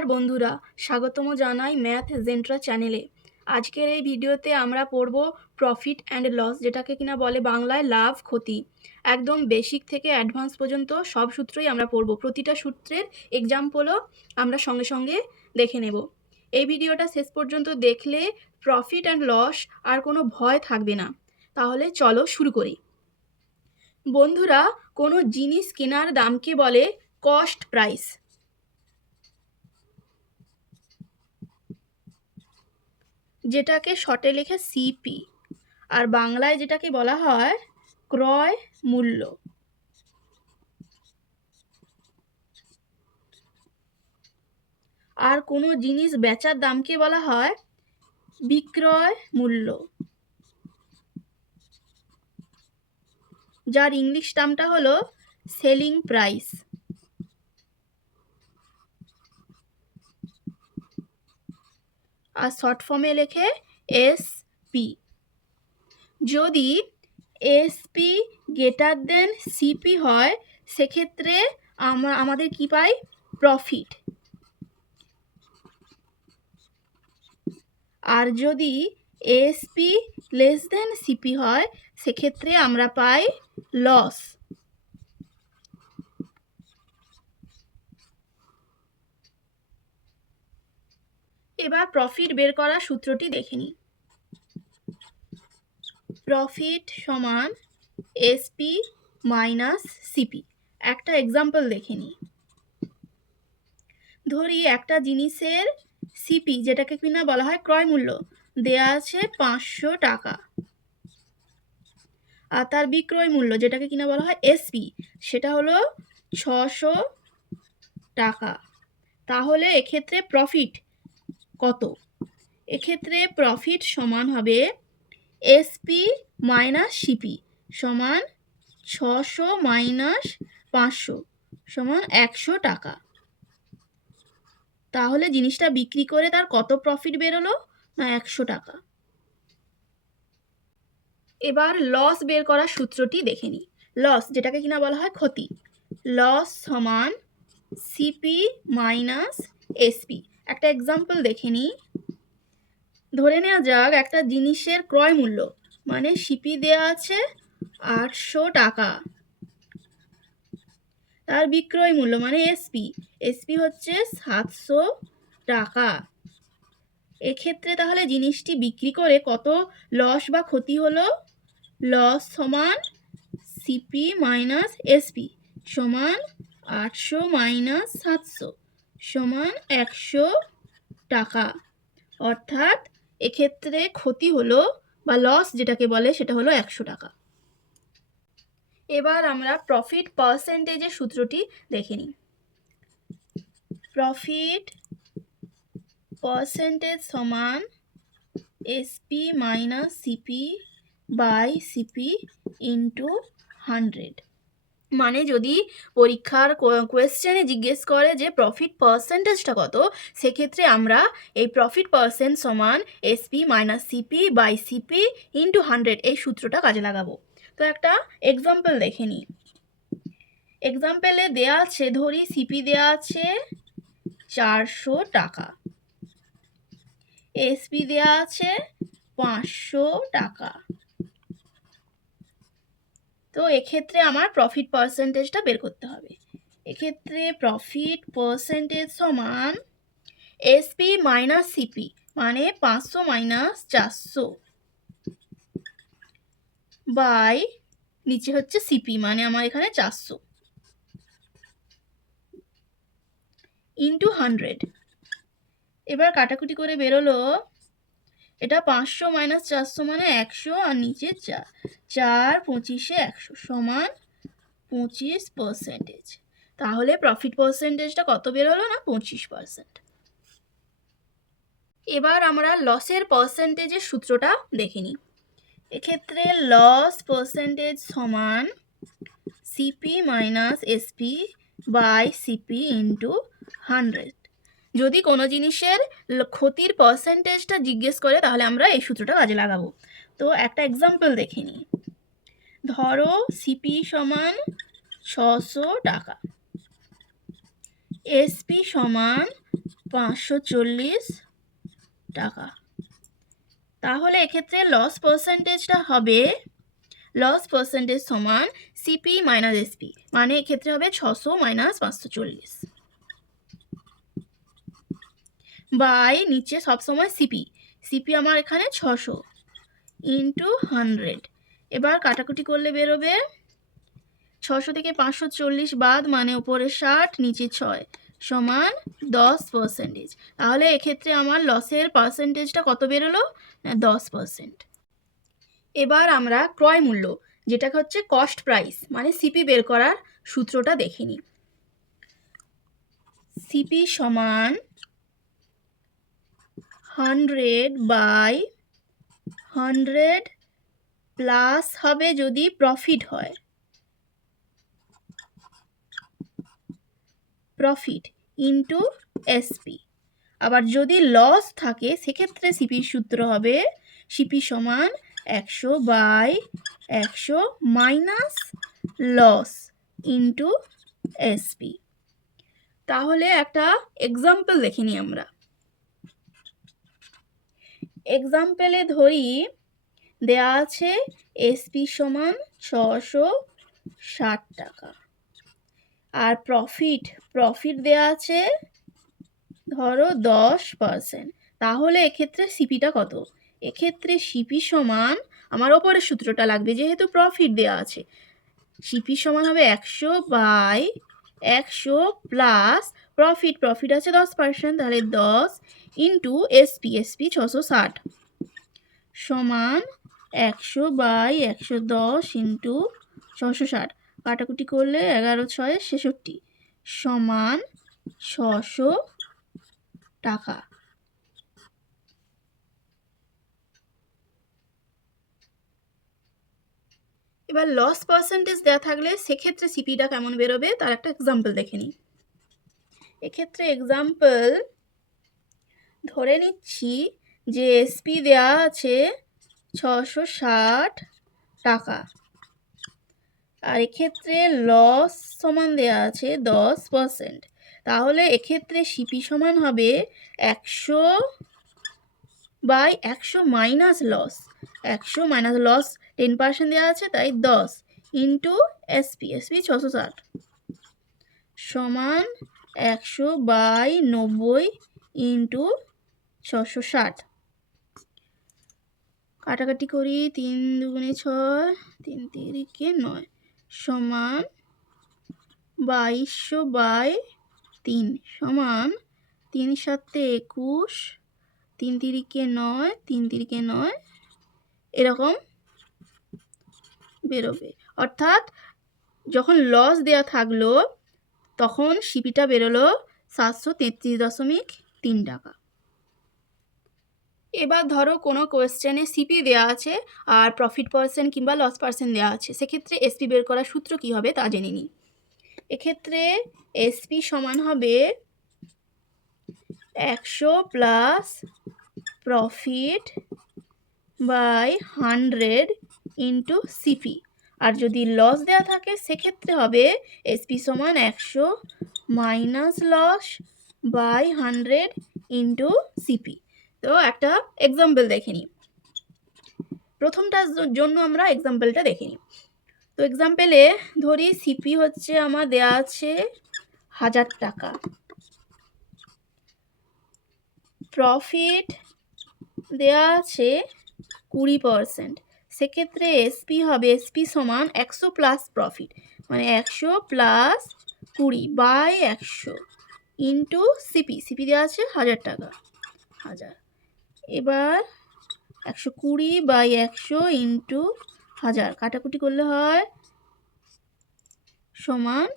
নমস্কার বন্ধুরা, স্বাগতম জানাই ম্যাথ জেন্ট্রা চ্যানেলে। আজকের এই ভিডিওতে আমরা পড়ব প্রফিট অ্যান্ড লস, যেটাকে কিনা বলে বাংলায় লাভ ক্ষতি। একদম বেসিক থেকে অ্যাডভান্স পর্যন্ত সব সূত্রই আমরা পড়ব। প্রতিটা সূত্রের এক্সাম্পলও আমরা সঙ্গে সঙ্গে দেখে নেব। এই ভিডিওটা শেষ পর্যন্ত দেখলে প্রফিট অ্যান্ড লস আর কোনো ভয় থাকবে না। তাহলে চলো শুরু করি। বন্ধুরা, কোনো জিনিস কেনার দামকে বলে কস্ট প্রাইস, যেটাকে শর্টে লিখে সিপি, আর বাংলায় যেটাকে বলা হয় ক্রয় মূল্য। আর কোনো জিনিস বেচার দামকে বলা হয় বিক্রয় মূল্য, যার ইংলিশ টার্মটা হলো সেলিং প্রাইস। আর শর্ট ফর্মে লেখে এসপি। যদি এসপি গ্রেটার দেন সিপি হয়, সেক্ষেত্রে আমাদের কি পাই? প্রফিট। আর যদি এসপি লেস দেন সিপি হয়, সেক্ষেত্রে আমরা পাই লস। এবার প্রফিট বের করার সূত্রটি দেখে নিই। প্রফিট সমান এসপি মাইনাস সিপি। একটা এক্সাম্পল দেখে নিই। ধরি একটা জিনিসের সিপি, যেটাকে কিনা বলা হয় ক্রয় মূল্য, দেয়া আছে 500 টাকা। আর তার বিক্রয় মূল্য, যেটাকে কিনা বলা হয় এসপি, সেটা হলো 600 টাকা। তাহলে এক্ষেত্রে প্রফিট কত? এক্ষেত্রে প্রফিট সমান হবে এসপি মাইনাস সিপি সমান 600 মাইনাস 500 সমান 100 টাকা। তাহলে জিনিসটা বিক্রি করে তার কত প্রফিট বেরোলো? না 100 টাকা। এবার লস বের করার সূত্রটি দেখে নিই। লস, যেটাকে কিনা বলা হয় ক্ষতি, লস সমান সিপি মাইনাস এসপি। একটা এক্সাম্পল দেখে নিই। ধরে নেওয়া যাক একটা জিনিসের ক্রয় মূল্য মানে সিপি দেয়া আছে 800 টাকা, তার বিক্রয় মূল্য মানে এসপি হচ্ছে 700 টাকা। এক্ষেত্রে তাহলে জিনিসটি বিক্রি করে কত লস বা ক্ষতি হলো? লস সমান সিপি মাইনাস এসপি সমান 800 মাইনাস 700 সমান 100 টাকা। অর্থাৎ এক্ষেত্রে ক্ষতি হলো বা লস যেটাকে বলে সেটা হলো 100 টাকা। এবার আমরা প্রফিট পার্সেন্টেজের সূত্রটি দেখে নিই। প্রফিট পার্সেন্টেজ সমান SP minus CP by CP into 100। মানে যদি পরীক্ষার কোয়েশ্চেনে জিজ্ঞেস করে যে প্রফিট পার্সেন্টেজটা কত, সেক্ষেত্রে আমরা এই প্রফিট পার্সেন্ট সমান SP minus CP by CP into 100 এই সূত্রটা কাজে লাগাবো। তো একটা এক্সাম্পল দেখে নিই। এক্সাম্পলে দেয়া আছে, ধরি সিপি দেয়া আছে 400 টাকা, এসপি দেয়া আছে 500 টাকা। তো এক্ষেত্রে আমার প্রফিট পার্সেন্টেজটা বের করতে হবে। এক্ষেত্রে প্রফিট পার্সেন্টেজ সমান এসপি মাইনাস সিপি মানে 500 মাইনাস 400 বাই নিচে হচ্ছে সিপি মানে আমার এখানে 400 ইন্টু 100। এবার কাটাকুটি করে বেরোলো, এটা 500 মাইনাস 400 মানে 100, আর নিচে 4 4 25-এ 100 সমান 25%। তাহলে প্রফিট পার্সেন্টেজটা কত বেরোলো? না 25%। এবার আমরা লসের পার্সেন্টেজের সূত্রটা দেখে নিই। এক্ষেত্রে লস পার্সেন্টেজ সমান CP minus SP by CP into 100। যদি কোনো জিনিসের ক্ষতির পার্সেন্টেজটা জিজ্ঞেস করে, তাহলে আমরা এই সূত্রটা কাজে লাগাবো। তো একটা এক্সাম্পল দেখে নিই। ধরো সিপি সমান 600 টাকা, এসপি সমান 540 টাকা। তাহলে এক্ষেত্রে লস পার্সেন্টেজটা হবে, লস পার্সেন্টেজ সমান সিপি মাইনাস এসপি, মানে এক্ষেত্রে হবে 600 মাইনাস 540 বাই নিচে সবসময় সিপি, সিপি আমার এখানে 600 ইন্টু 100। এবার কাটাকুটি করলে বেরোবে 600 থেকে 540 বাদ, মানে উপরে 60 নিচে 6 সমান 10%। তাহলে এক্ষেত্রে আমার লসের পার্সেন্টেজটা কত বেরোলো না 10%। এবার আমরা ক্রয় মূল্য, যেটা হচ্ছে কস্ট প্রাইস, মানে সিপি বের করার সূত্রটা দেখে নিই। সিপি সমান 100 বাই 100 প্লাস হবে যদি প্রফিট হয়, প্রফিট ইন্টু এসপি। আবার যদি লস থাকে সেক্ষেত্রে সিপির সূত্র হবে সিপি সমান 100 by 100 minus loss into SP. তাহলে একটা এক্সাম্পল দেখে নিই আমরা। এক্সাম্পলে ধরি দেয়া আছে এসপি সমান 660 টাকা, আর প্রফিট দেয়া আছে ধরো 10%। তাহলে এক্ষেত্রে সিপিটা কত? এক্ষেত্রে সিপি সমান, আমার ওপরের সূত্রটা লাগবে যেহেতু প্রফিট দেওয়া আছে, সিপি সমান হবে 100 বাই 100 প্লাস প্রফিট আছে 10%, তাহলে 10 ইন্টু এসপি 660 সমান 100 বাই 110 ইন্টু 660, কাটাকুটি করলে 11 6 66 সমান 600 টাকা। এবার লস পার্সেন্টেজ দেওয়া থাকলে সেক্ষেত্রে সিপিটা কেমন বেরোবে তার একটা এক্সাম্পল দেখে নিই। এক্ষেত্রে এক্সাম্পল ধরে নিচ্ছি যে এসপি দেওয়া আছে 660 টাকা, আর এক্ষেত্রে লস সমান দেওয়া আছে 10%। তাহলে এক্ষেত্রে সিপি সমান হবে 100 by 100 minus loss, 100 minus loss 10% দেওয়া আছে তাই 10 ইন্টু এসপি 660 সমান 100 বাই 90 ইন্টু 660, কাটাকাটি করি 3 দুগুণে 6 3 তিরিকে 9 সমান 2200 বাই 3 সমান 3 7 21 3 তিরিকে 9 3 তিরিকে 9 এরকম বেরোবে। অর্থাৎ যখন লস দেয়া থাকলো তখন সিপিটা বেরোলো 733.3 টাকা। এবার ধরো কোনো কোয়েশ্চেনে সিপি দেওয়া আছে আর প্রফিট পার্সেন্ট কিংবা লস পার্সেন্ট দেওয়া আছে, সেক্ষেত্রে এসপি বের করার সূত্র কী হবে তা জেনে নিই। এক্ষেত্রে এসপি সমান হবে 100 plus profit by 100 into CP, আর যদি লস দেওয়া থাকে সেক্ষেত্রে হবে এসপি সমান 100 minus loss by 100 into CP. তো একটা এক্সাম্পল দেখে নিই। প্রথমটার জন্য আমরা এক্সাম্পলটা দেখে নিই। তো এক্সাম্পলে ধরি সিপি হচ্ছে আমার দেওয়া আছে 1000 টাকা, প্রফিট দেওয়া আছে 20%, সেক্ষেত্রে এসপি হবে এসপি সমান 100 প্লাস প্রফিট, মানে 100 প্লাস 20 বাই 100 ইন্টু সিপি দেওয়া আছে 1000 টাকা 1000। এবার 120 বাই 100 ইন্টু 1000, কাটাকুটি করলে হয় সমান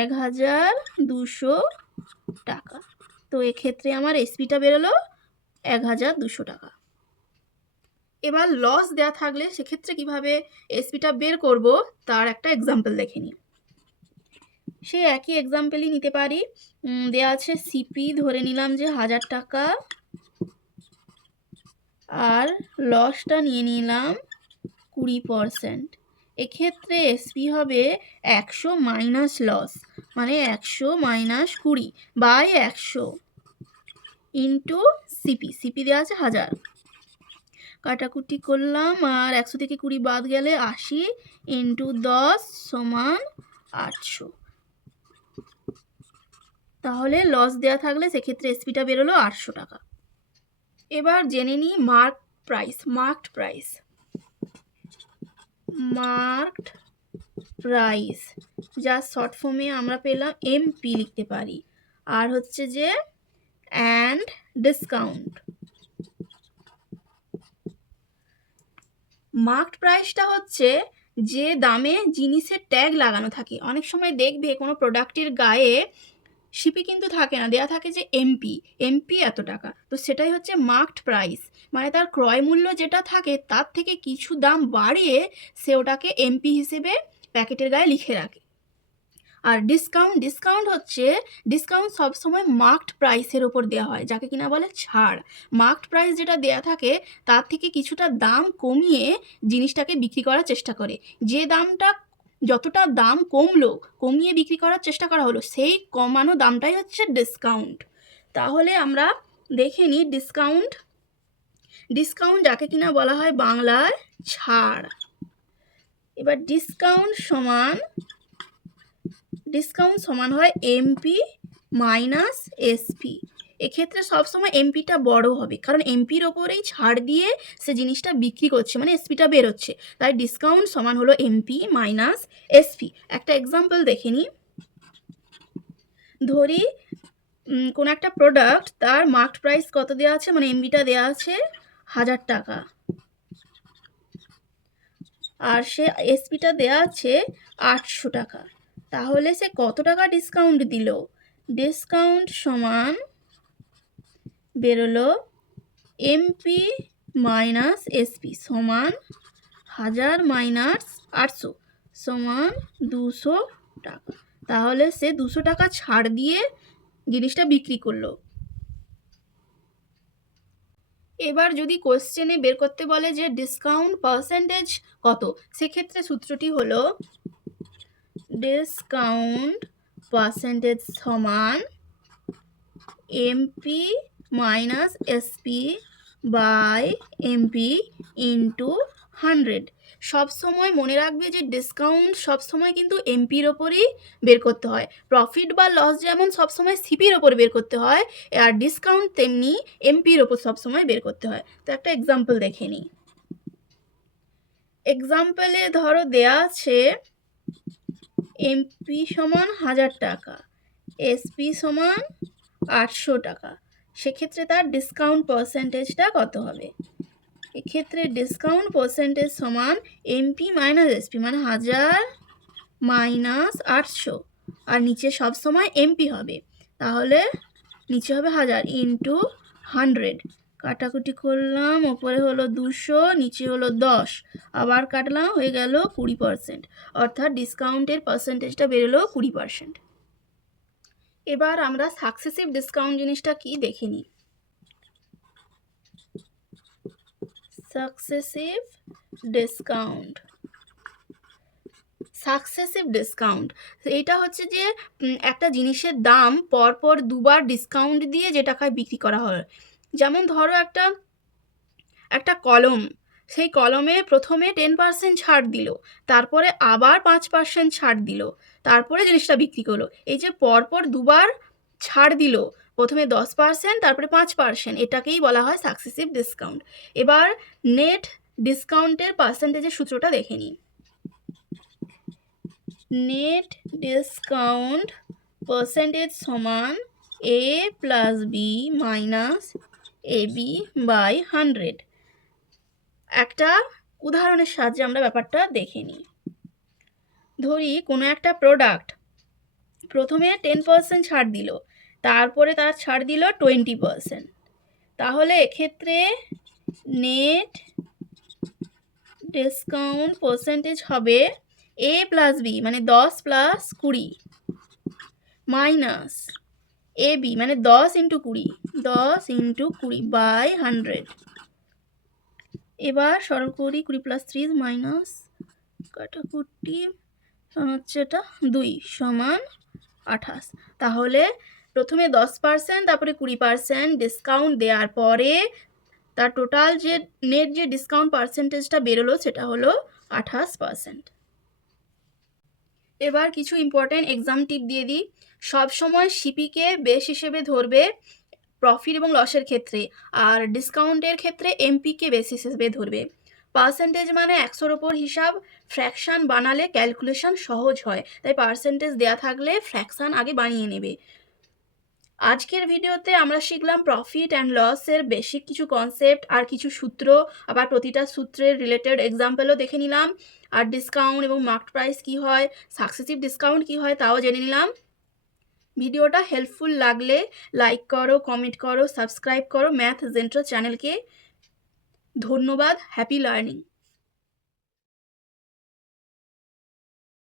1200 টাকা। তো এক্ষেত্রে আমার এসপিটা বেরোলো 1200 টাকা। এবার লস দেওয়া থাকলে সেক্ষেত্রে কিভাবে এসপিটা বের করব তার একটা এক্সাম্পল দেখে নিই। সে একই এক্সাম্পলই নিতে পারি। দেওয়া আছে সিপি ধরে নিলাম যে 1000 টাকা, আর লসটা নিয়ে নিলাম 20%। এক্ষেত্রে এসপি হবে 100 মাইনাস লস, মানে 100 মাইনাস 20 বাই 100 ইন্টু সিপি দেওয়া আছে 1000, কাটাকুটি করলাম আর 100 থেকে 20 বাদ গেলে 80 ইন্টু 10 সমান 800। তাহলে লস দেওয়া থাকলে সেক্ষেত্রে এসপিটা বেরোলো 800 টাকা। এবার জেনে নিই মার্কড প্রাইস, যা শর্ট ফর্মে আমরা পেলাম এমপি লিখতে পারি, আর হচ্ছে যে অ্যান্ড ডিসকাউন্ট। মার্কড প্রাইসটা হচ্ছে যে দামে জিনিসের ট্যাগ লাগানো থাকে। অনেক সময় দেখবে কোনো প্রোডাক্টের গায়ে সিপি কিন্তু থাকে না, দেওয়া থাকে যে এমপি এত টাকা, তো সেটাই হচ্ছে মার্কড প্রাইস, মানে তার ক্রয় মূল্য যেটা থাকে তার থেকে কিছু দাম বাড়িয়ে সে ওটাকে এমপি হিসেবে প্যাকেটের গায়ে লিখে রাখে। আর ডিসকাউন্ট হচ্ছে ডিসকাউন্ট সবসময় মার্কড প্রাইসের ওপর দেওয়া হয়, যাকে কিনা বলে ছাড়। মার্কড প্রাইস যেটা দেওয়া থাকে তার থেকে কিছুটা দাম কমিয়ে জিনিসটাকে বিক্রি করার চেষ্টা করে। যে দামটা যতটা দাম কমিয়ে বিক্রি করার চেষ্টা করা হলো, সেই কমানো দামটাই হচ্ছে ডিসকাউন্ট। তাহলে আমরা দেখে নিই ডিসকাউন্ট যাকে কিনা বলা হয় বাংলায় ছাড়। এবার ডিসকাউন্ট সমান হয় এমপি মাইনাস এসপি। এক্ষেত্রে সবসময় এমপিটা বড় হবে, কারণ এমপির ওপরেই ছাড় দিয়ে সে জিনিসটা বিক্রি করছে, মানে এসপিটা বেরোচ্ছে, তাই ডিসকাউন্ট সমান হলো এমপি মাইনাস এসপি। একটা এক্সাম্পল দেখে নিই। ধরি কোন একটা প্রোডাক্ট, তার মার্কড প্রাইস কত দেওয়া আছে, মানে এমপিটা দেওয়া আছে 1000 টাকা, আর সে এসপিটা দেওয়া আছে 800 টাকা। তাহলে সে কত টাকা ডিসকাউন্ট দিল? ডিসকাউন্ট সমান বেরোলো এমপি মাইনাস এসপি সমান 1000 মাইনাস 800 সমান 200 টাকা। তাহলে সে 200 টাকা ছাড় দিয়ে জিনিসটা বিক্রি করলো। এবার যদি কোশ্চেনে বের করতে বলে যে ডিসকাউন্ট পার্সেন্টেজ কত, সেক্ষেত্রে সূত্রটি হলো ডিসকাউন্ট পার্সেন্টেজ সমান MP minus SP by MP into 100। সবসময় মনে রাখবে যে ডিসকাউন্ট সবসময় কিন্তু এমপির ওপরই বের করতে হয়। প্রফিট বা লস যেমন সবসময় সিপির ওপর বের করতে হয়, আর ডিসকাউন্ট তেমনি এমপির ওপর সবসময় বের করতে হয়। তো একটা এক্সাম্পল দেখে নিই। এক্সাম্পলে ধরো দেয়া আছে এমপি সমান 1000 টাকা, এসপি সমান 800 টাকা, সেক্ষেত্রে তার ডিসকাউন্ট পার্সেন্টেজটা কত হবে? এক্ষেত্রে ডিসকাউন্ট পার্সেন্টেজ সমান এমপি মাইনাস এসপি, মানে 1000 মাইনাস 800, আর নিচে সব সময় এমপি হবে, তাহলে নিচে হবে 1000 ইন্টু 100। কাটাকুটি করলাম, ওপরে হলো 200, নিচে হলো 10, আবার কাটলাম, হয়ে গেল 20%, অর্থাৎ ডিসকাউন্টের পার্সেন্টেজটা বেরোলো 20%। এবার আমরা সাকসেসিভ ডিসকাউন্ট জিনিসটা কি দেখে নিই। সাকসেসিভ ডিসকাউন্ট এটা হচ্ছে যে একটা জিনিসের দাম পরপর দুবার ডিসকাউন্ট দিয়ে যে টাকায় বিক্রি করা হয়। যেমন ধরো একটা কলম, সেই কলমে প্রথমে 10% ছাড় দিল, তারপরে আবার 5% ছাড় দিল, তারপরে জিনিসটা বিক্রি করলো। এই যে পরপর দুবার ছাড় দিল, প্রথমে 10% তারপরে 5%, এটাকেই বলা হয় সাকসেসিভ ডিসকাউন্ট। এবার নেট ডিসকাউন্টের পার্সেন্টেজের সূত্রটা দেখে নিই। নেট ডিসকাউন্ট পার্সেন্টেজ সমান A plus B minus AB by 100। একটা উদাহরণের সাহায্যে আমরা ব্যাপারটা দেখে নিই। ধরি কোনো একটা প্রোডাক্ট প্রথমে 10% ছাড় দিল, তারপরে তার ছাড় দিল 20%, তাহলে এক্ষেত্রে নেট ডিসকাউন্ট পার্সেন্টেজ হবে এ প্লাস বি, মানে 10 প্লাস 20 মাইনাস এ বি, মানে 10 ইন্টু 20 বাই 100। এবার সরল করি, 20 প্লাস 30 মাইনাস কাটাকুটি হচ্ছে এটা 2 সমান 28। তাহলে প্রথমে 10%, তারপরে 20% ডিসকাউন্ট দেওয়ার পরে তার টোটাল যে নেট যে ডিসকাউন্ট পার্সেন্টেজটা বেরোলো সেটা হলো 28%। এবার কিছু ইম্পর্টেন্ট এক্সাম টিপ দিয়ে দিই। সবসময় সিপিকে বেস হিসেবে ধরবে প্রফিট এবং লসের ক্ষেত্রে, আর ডিসকাউন্টের ক্ষেত্রে এমপিকে বেস হিসেবে ধরবে। পার্সেন্টেজ মানে 100-র ওপর হিসাব, ফ্র্যাকশান বানালে ক্যালকুলেশন সহজ হয়, তাই পার্সেন্টেজ দেয়া থাকলে ফ্র্যাকশান আগে বানিয়ে নেবে। আজকের ভিডিওতে আমরা শিখলাম প্রফিট অ্যান্ড লসের বেসিক কিছু কনসেপ্ট আর কিছু সূত্র, আবার প্রতিটা সূত্রের রিলেটেড এক্সাম্পলও দেখে নিলাম, আর ডিসকাউন্ট এবং মার্কড প্রাইস কী হয়, সাকসেসিভ ডিসকাউন্ট কী হয় তাও জেনে নিলাম। ভিডিওটা হেল্পফুল লাগলে লাইক করো, কমেন্ট করো, সাবস্ক্রাইব করো ম্যাথ জেন্ট্রো চ্যানেলকে। ধন্যবাদ। Happy learning.